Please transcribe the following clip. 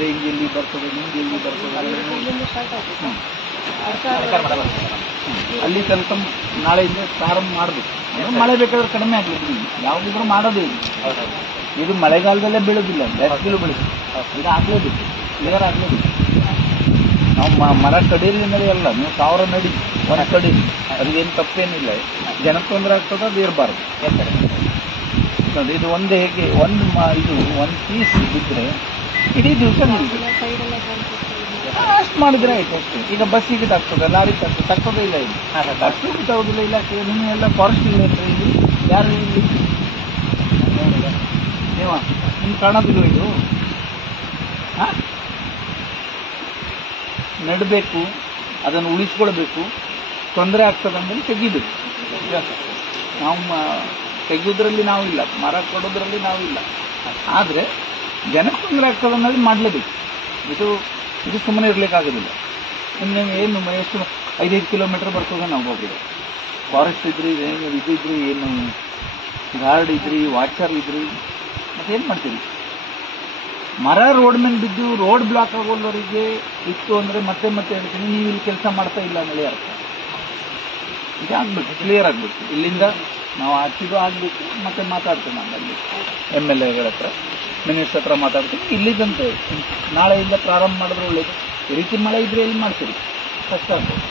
Range ಇಲ್ಲಿ ಬರ್ತದೆ, ನಿಮ್ಗೆ ಇಲ್ಲಿ ಬರ್ತದೆ, ಅಲ್ಲಿ ತನಕ ನಾಳೆಯಿಂದ ಪ್ರಾರಂಭ ಮಾಡಬೇಕು. ಮಳೆ ಬೇಕಾದ್ರೆ ಕಡಿಮೆ ಆಗ್ಲಿಕ್ಕೆ ಯಾವುದಿದ್ರು ಮಾಡೋದೇ ಇದು ಮಳೆಗಾಲದಲ್ಲೇ ಬೀಳೋದಿಲ್ಲ, ಬೇಸಿಗೆಲೂ ಬೆಳೆದಿಲ್ಲ. ಇದು ಆಗ್ಲೇಬೇಕು, ಕ್ಲಿಯರ್ ಆಗ್ಲೇಬೇಕು. ನಾವು ಮರ ಕಡೀರಿ ಅನ್ನೋದೇ ಅಲ್ಲ, ನೀವು 1000 ನಡಿ ಒಂದು ಕಡೀರಿ, ಅದಕ್ಕೇನು ತಪ್ಪೇನಿಲ್ಲ. ಜನಕ್ಕೆ ತೊಂದರೆ ಆಗ್ತದೆ, ಅದು ಇರಬಾರ್ದು. ನೋಡಿ ಇದು ಒಂದು ಹೇಗೆ ಇದು ಒಂದು ಪೀಸ್ ಬಿದ್ದರೆ ಇಡೀ ದಿವಸ ನಿಲ್ಬೇಕು. ಅಷ್ಟು ಮಾಡಿದ್ರೆ ಆಯ್ತು ಅಷ್ಟೇ. ಈಗ ಬಸ್ಸಿಗೆ ತಗ್ತದೆ, ಲಾರಿಗೆ ತಗ್ತದೆ ಇಲ್ಲ, ಇಲ್ಲಿ ಬಸ್ಸಿಗೆ ತಗೋದಿಲ್ಲ. ಇಲಾಖೆ ನಿಮ್ಮೆಲ್ಲ ಫಾರೆಸ್ಟ್ ಇಲ್ಲ ಇಲ್ಲಿ, ಯಾರು ಇಲ್ಲಿ ನೀವ ನಿಮ್ಗೆ ಕಾಣೋದಿಲ್ಲ ಇದು. ನೆಡಬೇಕು, ಅದನ್ನು ಉಳಿಸ್ಕೊಳ್ಬೇಕು. ತೊಂದರೆ ಆಗ್ತದಂದ್ರೆ ತೆಗಿಬೇಕು. ನಾವು ತೆಗೆಯೋದ್ರಲ್ಲಿ ನಾವಿಲ್ಲ, ಮರ ಕೊಡೋದ್ರಲ್ಲಿ ನಾವಿಲ್ಲ. ಆದರೆ ಜನಕ್ಕೆ ತೊಂದರೆ ಆಗ್ತದೆ ಅನ್ನೋದು ಮಾಡಲೇಬೇಕು. ಇದು ಸುಮ್ಮನೆ ಇರ್ಲಿಕ್ಕಾಗೋದಿಲ್ಲ. ಇನ್ನು ಏನು ಎಷ್ಟು 5-5 ಕಿಲೋಮೀಟರ್ ಬರ್ತದೆ ನಾವು ಹೋಗಿದ್ರೆ. ಫಾರೆಸ್ಟ್ ಇದ್ರಿ, ಇದಿದ್ರಿ, ಏನು ಗಾರ್ಡ್ ಇದ್ರಿ, ವಾಚರ್ ಇದ್ರಿ, ಮತ್ತೇನು ಮಾಡ್ತೀರಿ? ಮರ ರೋಡ್ ಮೇಲೆ ಬಿದ್ದು ರೋಡ್ ಬ್ಲಾಕ್ ಆಗೋಲ್ಲವರಿಗೆ ಇತ್ತು ಅಂದರೆ ಮತ್ತೆ ಹೇಳ್ತೀನಿ, ನೀವು ಇಲ್ಲಿ ಕೆಲಸ ಮಾಡ್ತಾ ಇಲ್ಲ ಅನ್ನೋದೇ ಅರ್ಥ. ಇದು ಆಗ್ಬೇಕು, ಕ್ಲಿಯರ್ ಆಗಬೇಕು. ಇಲ್ಲಿಂದ ನಾವು ಆಚಿಗೂ ಆಗಬೇಕು. ಮತ್ತೆ ಮಾತಾಡ್ತೇವೆ ನಾನು ಅಲ್ಲಿ MLAಗಳ ಹತ್ರ, ಮಿನಿಸ್ಟರ್ ಹತ್ರ ಮಾತಾಡ್ತೀನಿ. ಇಲ್ಲಿದ್ದಂತೆ ನಾಳೆಯಿಂದ ಪ್ರಾರಂಭ ಮಾಡಿದ್ರೆ ಒಳ್ಳೇದು. ಈ ರೀತಿ ಮಳೆ ಇದ್ರೆ ಎಲ್ಲಿ ಮಾಡ್ತೀರಿ? ಕಷ್ಟ ಆಗ್ತದೆ.